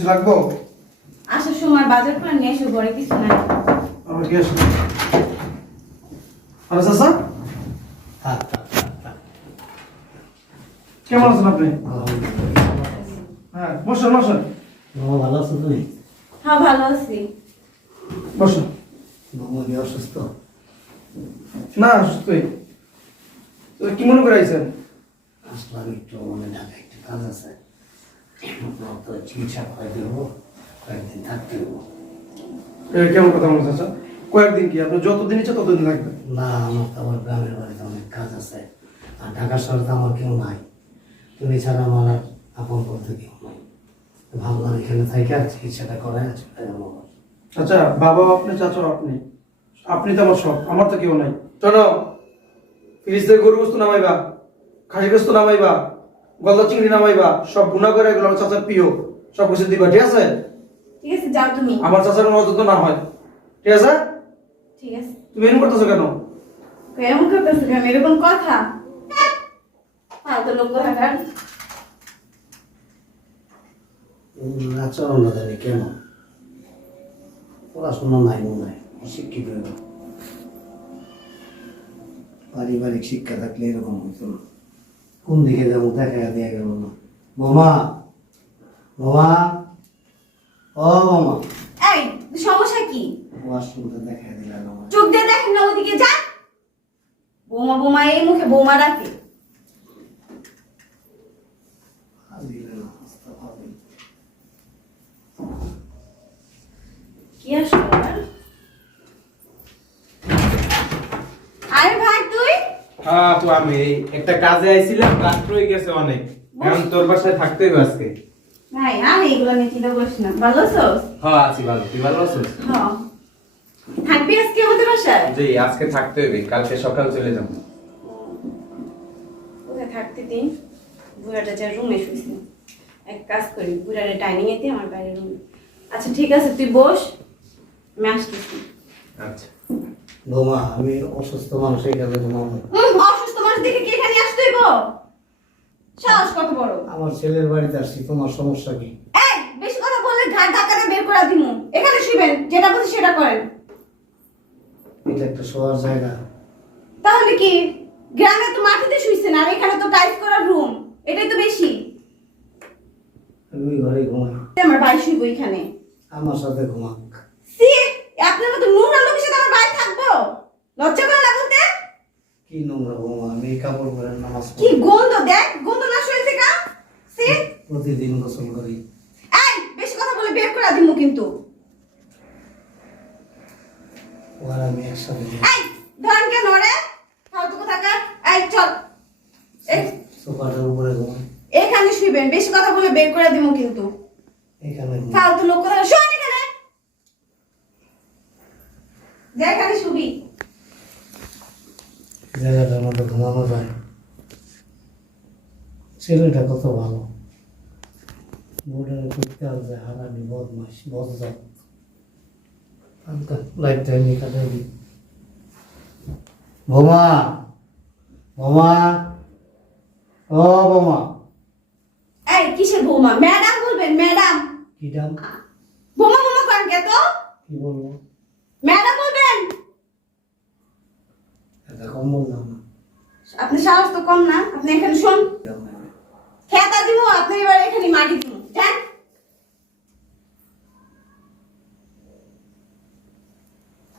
কিছু লাগবো? আসার সময় বাজার করে নিয়ে এসে ঘরে কিছু নাই। আমার কি আসবে? আরে চাচা? থাক কেমন আছেন আপনি? হ্যাঁ বসেন বসেন। মামা ভালো আছো তুমি? হ্যাঁ ভালো আছি। বসেন মামা কি অসুস্থ? না সুস্থই তো কি মনে করে আইছেন? আসলাম একটু মানে ঢাকা একটু কাজ আছে। তো চিকিৎসা করে দেবো কয়েকদিন থাকতে এ, কেমন কথা বলছেন চাচা কয়েকদিন কি? আপনি যতদিন ইচ্ছে ততদিন থাকবেন। না আমার তো আমার গ্রামের বাড়িতে অনেক কাজ আছে। আর ঢাকা শহরে তো আমার কেউ নাই। তুমি ছাড়া আমার আর আপন বলতে কেউ নাই। ভাবলাম এখানে থেকে আর চিকিৎসাটা করে চলে যাব আচ্ছা বাবা আপনি চাচা আপনি? আপনি তো আমার সব আমার তো কেউ নাই। চলো ফ্রিজ থেকে গরু বস্তু নামাইবা খাসি বস্তু নামাইবা। গলদা চিংড়ি নামাইবা সব গুণা করে এগুলো আমার চাচার প্রিয়। সব কিছু দিবা ঠিক আছে? ঠিক আছে যাও তুমি। আমার চাচার মজা তো না হয়। ঠিক আছে? ঠিক আছে। তুমি এরকম করতেছো কেন? এমন করতেছো কেন? এরকম কথা? ফালতু লোক কোথাকার উম, আচরণ না জানি কেন। পড়াশোনা নাই মনে হয় অশিক্ষিত পারিবারিক শিক্ষা থাকলে এরকম হইতো না। কোন দিকে যাব? দেখা দেওয়া গেল না। বোমা বোমা ও বোমা। এই সমস্যা কি? ওয়াশরুমটা দেখা চোখ দিয়ে দেখেন না ওদিকে যা। বৌমা বৌমা এই মুখে বৌমা দিলেন কি আসলো আবার? আরে ভাই তুই হ্যাঁ আপু আমি একটা কাজে আইছিলাম রাত হয়ে গেছে অনেক। এখন তোর বাসায় থাকতে হবে আজকে। ভাই আমি এগুলো নিয়ে চিন্তা করিস না। ভালো আছোস? হ্যাঁ আছি ভালো। তুই ভালো আছিস? হ্যাঁ থাকবি আজকে আমাদের বাসায়? জি আজকে থাকতে হবে কালকে সকাল চলে যাব। কোথায় থাকতে দিন। বুড়াটা যা রুমে শুয়েছি এক কাজ করি বুড়ারে ডাইনিং এতে আমার বাইরে রুমে আচ্ছা ঠিক আছে তুই বস। আমি আসতেছি। আচ্ছা। বোমা আমি অসুস্থ মানুষ এই কাজে ঘুমাবো অসুস্থ মানুষ দেখে কি এখানে আসতে হইব? সাহস কত বড়? আমার ছেলের বাড়িতে আসছি তোমার সমস্যা কি? এই বেশি কথা বললে ঘাট বের করে দিমু। এখানে যেটা বলছি সেটা করেন। এটা একটা শোয়ার জায়গা। তাহলে কি গ্রামে তো মাটিতে শুইছেন আর এখানে তো টাইলস করা রুম এটাই তো বেশি। আমি ঘরে ঘুমাই আমার ভাই শুইব এখানে। আমার সাথে ঘুমাক। সি আপনার মতো নোংরা লোকের সাথে আমার ভাই থাকব। লজ্জা করে না বলতে? কি নোংরা বোমা আমি কাপড় পরে নামাজ কি গন্ধ দেখ গন্ধ না শুয়েছে কা সি? প্রতিদিন গোসল করি। এই বেশি কথা বলে বের করে দিমু কিন্তু। ওর আমি একসাথে এই ধরেন কেন রে? ফালতু কোথাকার এই চল। এই। সোফাটার উপরে ঘুমাই এখানে শুইবেন বেশি কথা বলে বের করে দিমু কিন্তু। এখানে ফালতু লোক কোথাকার শোন! এখানে যা শুবি। জায়গাটার মধ্যে ঘুমানো যায়। ছেলেটা কত ভালো। বোর্ডারে করতে আসবে হারানি বদমাস বদজাত। বোমা বোমা। ও বোমা। এই কিসের বৌমা? ম্যাডাম বলবেন ম্যাডাম। কি দাম বোমা বোমা করেন কে তো? কি বলব? ম্যাডাম কম বললাম না। আপনি সাহস তো কম না আপনি এখানে শোন। খেতা দিব আপনি এবার এখানে মাটি দিব যান।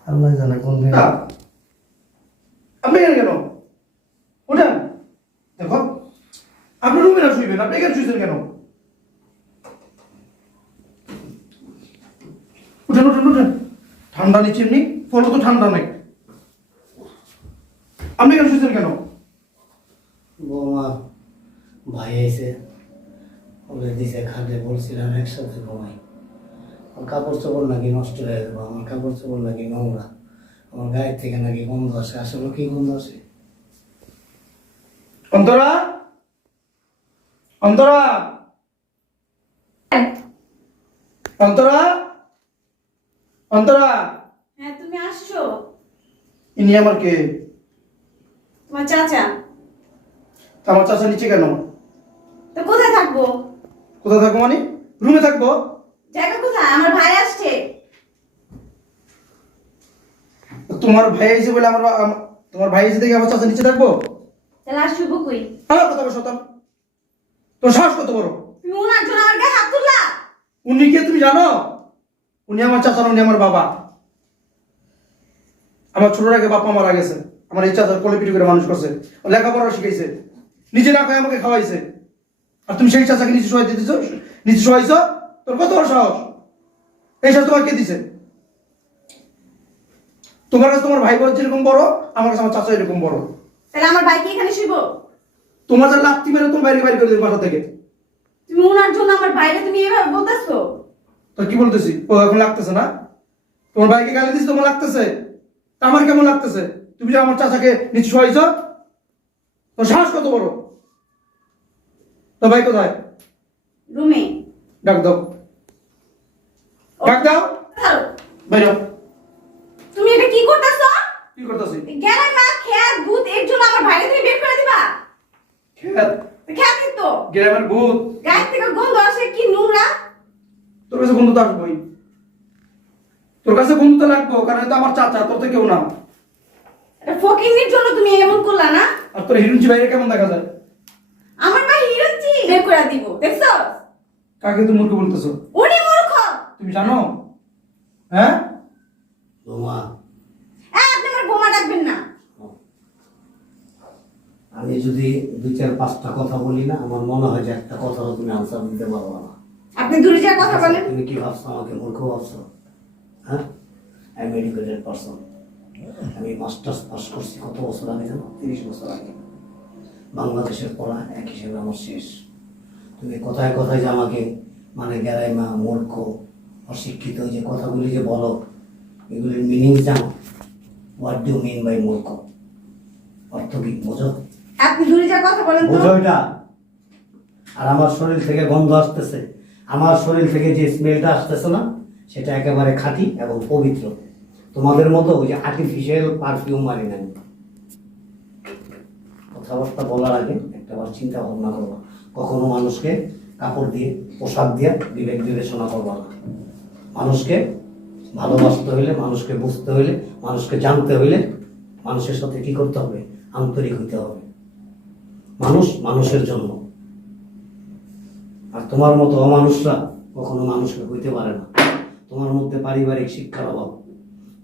আল্লাহ জানে কোন দিন আপনি এখানে কেন? ওঠেন দেখো আপনি রুমে না শুইবেন আপনি এখানে শুইছেন কেন? উঠেন উঠেন উঠেন। ঠান্ডা নিচ্ছে এমনি ফলো তো ঠান্ডা নেই। আপনি এখানে শুইছেন কেন? বৌমা ভাই আইছে। ওরে দিছে খাটে বলছিলাম একসাথে ঘুমাই। আমার কাপড় চোপড় নাকি নষ্ট হয়ে যাব আমার কাপড় চোপড় নাকি নোংরা। আমার গায়ের থেকে নাকি গন্ধ আসে। আসলে কি গন্ধ আসে? অন্তরা? অন্তরা? অন্তরা? অন্তরা? হ্যাঁ তুমি আসছো। ইনি আমার কে? তোমার চাচা? তা আমার চাচা নিচে কেন? তো কোথায় থাকব? কোথায় থাকব মানে? রুমে থাকব? জায়গা কোথায়? আমার ভাই আসছে। তোমার ভাই এসে বলে আমার আম- তোমার ভাই এসে দেখে আমার চাচা নিচে থাকব? তাহলে শুভ কই? আমার কথা বলো শতান তোর সাহস কত বড়? তুমি ওনার জন্য আমার গায়ে হাত তুললা? উনি কে তুমি জানো? উনি আমার চাচা না, উনি আমার বাবা। আমার ছোটর আগে বাবা মারা গেছে। আমার এই চাচা কোলে পিটি করে মানুষ করছে। লেখাপড়া শিখাইছে। নিজে না খাই আমাকে খাওয়াইছে। আর তুমি সেই চাচাকে নিচে শোয়াই দিতেছ নিচে শোয়াইছ? তোর কত সাহস? এই সাহস তোমার কে দিছে? তোমার কাছে তোমার ভাই বোন যেরকম বড় আমার কাছে আমার চাচা এরকম বড়। তাহলে আমার ভাই কি এখানে শুইব? তোমার যা লাত্তি মেরে তোমার বাইরে বাইরে করে দেবে বাসা থেকে। তুমি ওনার জন্য আমার বাইরে তুমি এভাবে বলতেছো? তো কি বলতেছি? ও এখন লাগতেছে না? তোমার ভাইকে গালি দিছি তোমার লাগতেছে। আমার কেমন লাগতেছে? তুমি যে আমার চাচাকে নিচে শোয়াইছ তোর সাহস কত বড়? তো ভাই কোথায়? রুমে। ডাক দাও। ডাক দাও। বাইর তুমি এটা কি করতেছো? কি করতেছি? গেলে মা খেয়ার ভূত এর জন্য আমার ভাইরে তুমি বের করে দিবা। খেয়াল? খেয়াল তো? গ্রামের ভূত। গায়ের থেকে গন্ধ আসে কি নোংরা? তোর কাছে বন্ধু তো আসবোই। তোর কাছে বন্ধু তো লাগবো কারণ এটা আমার চাচা তোর তো কেউ না। ফকিংনির জন্য তুমি এমন করলা না? আর তোর হিরুঞ্চি বাইরে কেমন দেখা যায়? আমার ভাই হিরোজি বের করে দিব দেখছ? কাকে তুমি মূর্খ বলতেছো? উনি মূর্খ। তুমি জানো? হ্যাঁ? বোমা। হ্যাঁ আপনি আমার বোমা ডাকবেন না। আমি যদি দুই চার পাঁচটা কথা বলি না আমার মনে হয় যে একটা কথাও তুমি আনসার দিতে পারব না। আপনি দূরে যা কথা বলেন। তুমি কি ভাবছ? আমাকে মূর্খ ভাবছ? হ্যাঁ? আই আমি এডুকেটেড পারসন আমি মাস্টার্স পাস করছি কত বছর আগে জানো? তিরিশ বছর আগে। বাংলাদেশের পড়া এক হিসেবে আমার শেষ। তুমি কথায় কথায় যে আমাকে মানে গ্যারাইমা মূর্খ অশিক্ষিত যে কথাগুলি যে বলো এগুলির মিনিং জানো? হোয়াট ডু মিন বাই মূর্খ? অর্থ কি? বোঝো? আপনি দূরে যা কথা বলেন বোঝো এটা। আর আমার শরীর থেকে গন্ধ আসতেছে। আমার শরীর থেকে যে স্মেলটা আসতেছে না সেটা একেবারে খাঁটি এবং পবিত্র। তোমাদের মতো ওই যে আর্টিফিশিয়াল পারফিউম মারি নাই। কথাবার্তা বলার আগে একটা বার চিন্তা ভাবনা করবা। কখনো মানুষকে কাপড় দিয়ে, পোশাক দিয়ে বিবেক বিবেচনা করবা না। মানুষকে ভালোবাসতে হইলে, মানুষকে বুঝতে হইলে, মানুষকে জানতে হইলে মানুষের সাথে কি করতে হবে? আন্তরিক হইতে হবে। মানুষ মানুষের জন্য। আর তোমার মতো অমানুষরা কখনো মানুষকে হইতে পারে না। তোমার মধ্যে পারিবারিক শিক্ষার অভাব।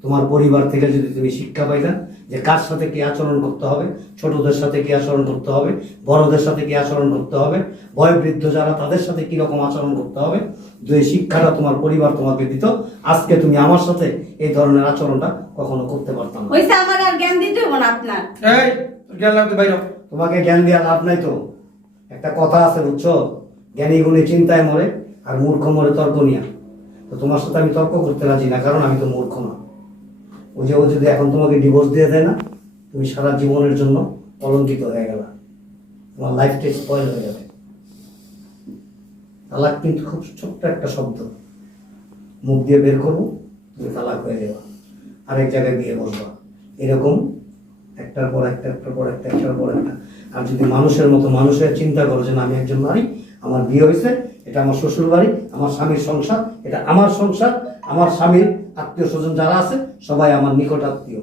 তোমার পরিবার থেকে যদি তুমি শিক্ষা পাইতা যে কার সাথে কি আচরণ করতে হবে ছোটদের সাথে কি আচরণ করতে হবে বড়দের সাথে কি আচরণ করতে হবে বয়োবৃদ্ধ যারা তাদের সাথে কি রকম আচরণ করতে হবে যে শিক্ষাটা তোমার পরিবার তোমাকে দিত। আজকে তুমি আমার সাথে এই ধরনের আচরণটা কখনো করতে পারতাম না। হইছে আমার আর জ্ঞান দিতে হব না আপনার। এই জ্ঞান লাগতে বাইর। তোমাকে জ্ঞান দেওয়া লাভ নাই তো। একটা কথা আছে বুঝছ? জ্ঞানী গুণে চিন্তায় মরে আর মূর্খ মরে তর্ক নিয়া। তো তোমার সাথে আমি তর্ক করতে রাজি না কারণ আমি তো মূর্খ না। ও যে ও যদি এখন তোমাকে ডিভোর্স দিয়ে দেয় না, তুমি সারা জীবনের জন্য কলঙ্কিত হয়ে গেল। তোমার লাইফটা স্পয়েল হয়ে যাবে তালাক কিন্তু খুব ছোট্ট একটা শব্দ। মুখ দিয়ে বের করব তুমি তালাক হয়ে যাবে আরেক জায়গায় বিয়ে বসবা। এরকম একটার পর একটা, একটার পর একটা, একটার পর একটা। আর যদি মানুষের মতো মানুষের চিন্তা করো যে আমি একজন নারী, আমার বিয়ে হয়েছে এটা আমার শ্বশুর বাড়ি আমার স্বামীর সংসার এটা আমার সংসার আমার স্বামীর আত্মীয় স্বজন যারা আছে সবাই আমার নিকট আত্মীয়।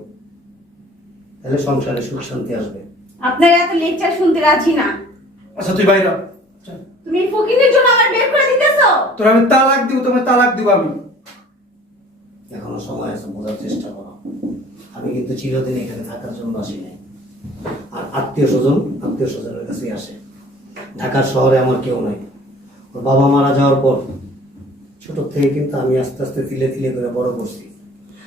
তাহলে সংসারে সুখ শান্তি আসবে। আপনার এত লেকচার শুনতে রাজি না। আচ্ছা তুই বাইর। তুমি ফকিনের জন্য আমার বের করে দিতেছো। তোর আমি তালাক দিব তোমায় তালাক দিব আমি। এখনও সময় আছে বোঝার চেষ্টা করো। আমি কিন্তু চিরদিন এখানে থাকার জন্য আসি নাই। আর আত্মীয় স্বজন আত্মীয় স্বজনের কাছেই আসে। ঢাকার শহরে আমার কেউ নাই। ওর বাবা মারা যাওয়ার পর ছোট থেকে কিন্তু আমি আস্তে আস্তে তিলে তিলে করে বড় করছি।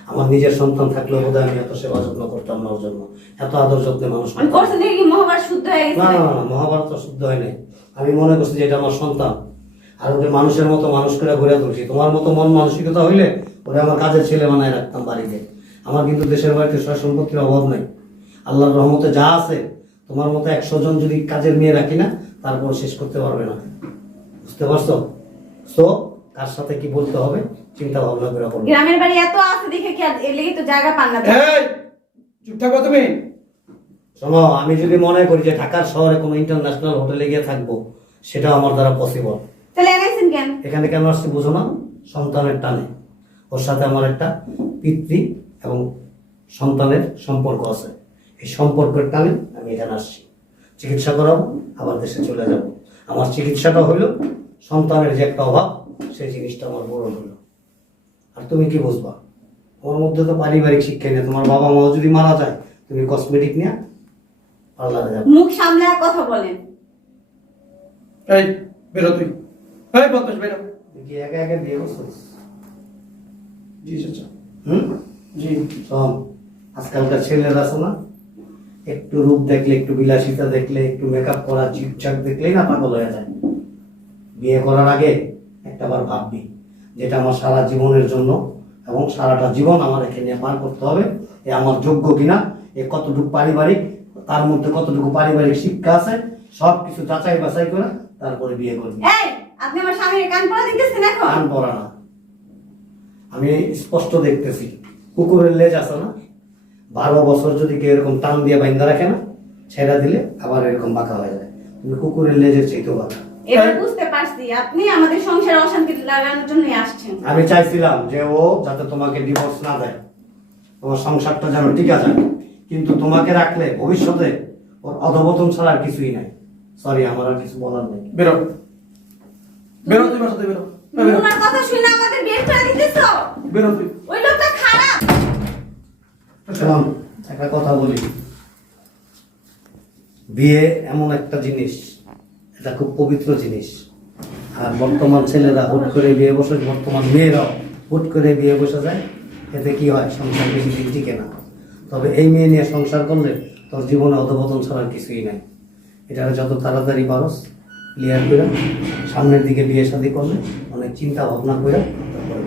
আমার নিজের সন্তান থাকলেও বোধহয় আমি এত সেবা যত্ন করতাম না ওর জন্য। এত আদর যত্নে মানুষ কি মহাভারত শুদ্ধ হয়ে না গেছে না না, না, মহাভারত তো শুদ্ধ হয় নাই। আমি মনে করছি যে এটা আমার সন্তান। আর ওদের মানুষের মতো মানুষ করে গড়ে তুলছি। তোমার মতো মন মানসিকতা হইলে ওরা আমার কাজের ছেলে বানায় রাখতাম বাড়িতে। আমার কিন্তু দেশের বাড়িতে সয় সম্পত্তির অভাব নাই। আল্লাহর রহমতে যা আছে তোমার মতো একশো জন যদি কাজের মেয়ে রাখি না তারপর শেষ করতে পারবে না। বুঝতে পারছ? তো কার সাথে কি বলতে হবে? চিন্তা ভাবনা করে বলবে গ্রামের বাড়ি এত আছে দেখে কি আর এর লেগে তো জায়গা পান না। এই চুপ থাকো তুমি। শোনো আমি যদি মনে করি যে ঢাকার শহরে কোনো ইন্টারন্যাশনাল হোটেলে গিয়ে থাকব সেটাও আমার দ্বারা পসিবল তাহলে এনেছেন কেন? এখানে কেন আসছি বুঝো না? সন্তানের টানে। ওর সাথে আমার একটা পিতৃ এবং সন্তানের সম্পর্ক আছে। এই সম্পর্কের টানে আমি এখানে আসছি। চিকিৎসা করাবো আবার দেশে চলে যাব। আমার চিকিৎসাটা হইল সন্তানের যে একটা অভাব সেই জিনিসটা আমার বড় হলো। আর তুমি কি বুঝবা? তোমার মধ্যে তো পারিবারিক শিক্ষা নেই তোমার বাবা মা যদি মারা যায় তুমি কসমেটিক নিয়ে পার্লারে যাবে। মুখ সামলে আর কথা বলেন। এই বেরো তুই। এই বদমাস বেরো। কি একা একা বিয়ে করছিস? জি চাচা হুম? জি। শোন আজকালকার ছেলেরা আছে না একটু রূপ দেখলে একটু বিলাসিতা দেখলে একটু মেকআপ করা চিপচাক দেখলেই না পাগল হয়ে যায়। বিয়ে করার আগে একটাবার ভাববি যেটা আমার সারা জীবনের জন্য এবং সারাটা জীবন আমার একে নিয়ে পার করতে হবে এ আমার যোগ্য কিনা এ কতটুকু পারিবারিক তার মধ্যে কতটুকু পারিবারিক শিক্ষা আছে সব কিছু যাচাই বাছাই করে তারপরে বিয়ে করবি। আপনি আমার স্বামীর কান পড়া দিতেছেন এখন? কান পড়া না। আমি স্পষ্ট দেখতেছি কুকুরের লেজ আছে না? বারো বছর যদি কেউ এরকম টান দিয়ে বাইন্দা রাখে না ছেড়া দিলে আবার এরকম বাঁকা হয়ে যায়। তুমি কুকুরের লেজের চাইতেও বাঁকা এবার আপনি আমাদের সংসারে অশান্তি লাগানোর জন্যই আসছেন। আমি চাইছিলাম যে ও যাতে তোমাকে ডিভোর্স না দেয়। তোমার সংসারটা যেন টিকা যায়। কিন্তু তোমাকে রাখলে ভবিষ্যতে ওর অধবতন ছাড়া আর কিছুই নাই। সরি আমার আর কিছু বলার নেই। বেরো। বেরো তুই বাসাতে বেরো। এই কথা শুনে আমাদের বের করে দিতেছো? বেরো তুই ওই লোকটা খারাপ। শোন একটা কথা বলি। বিয়ে এমন একটা জিনিস এটা খুব পবিত্র জিনিস। আর বর্তমান ছেলেরা হুট করে বিয়ে বসে, বর্তমান মেয়েরাও হুট করে বিয়ে বসে যায়, এতে কি হয়? সংসার বেশি দিন টিকে না। তবে এই মেয়ে নিয়ে সংসার করলে তোর জীবনে অধপতন ছাড়ার কিছুই নাই। এটা যত তাড়াতাড়ি পারস ক্লিয়ার করে, সামনের দিকে বিয়ে শাদী করলে, অনেক চিন্তা ভাবনা করে তারপরে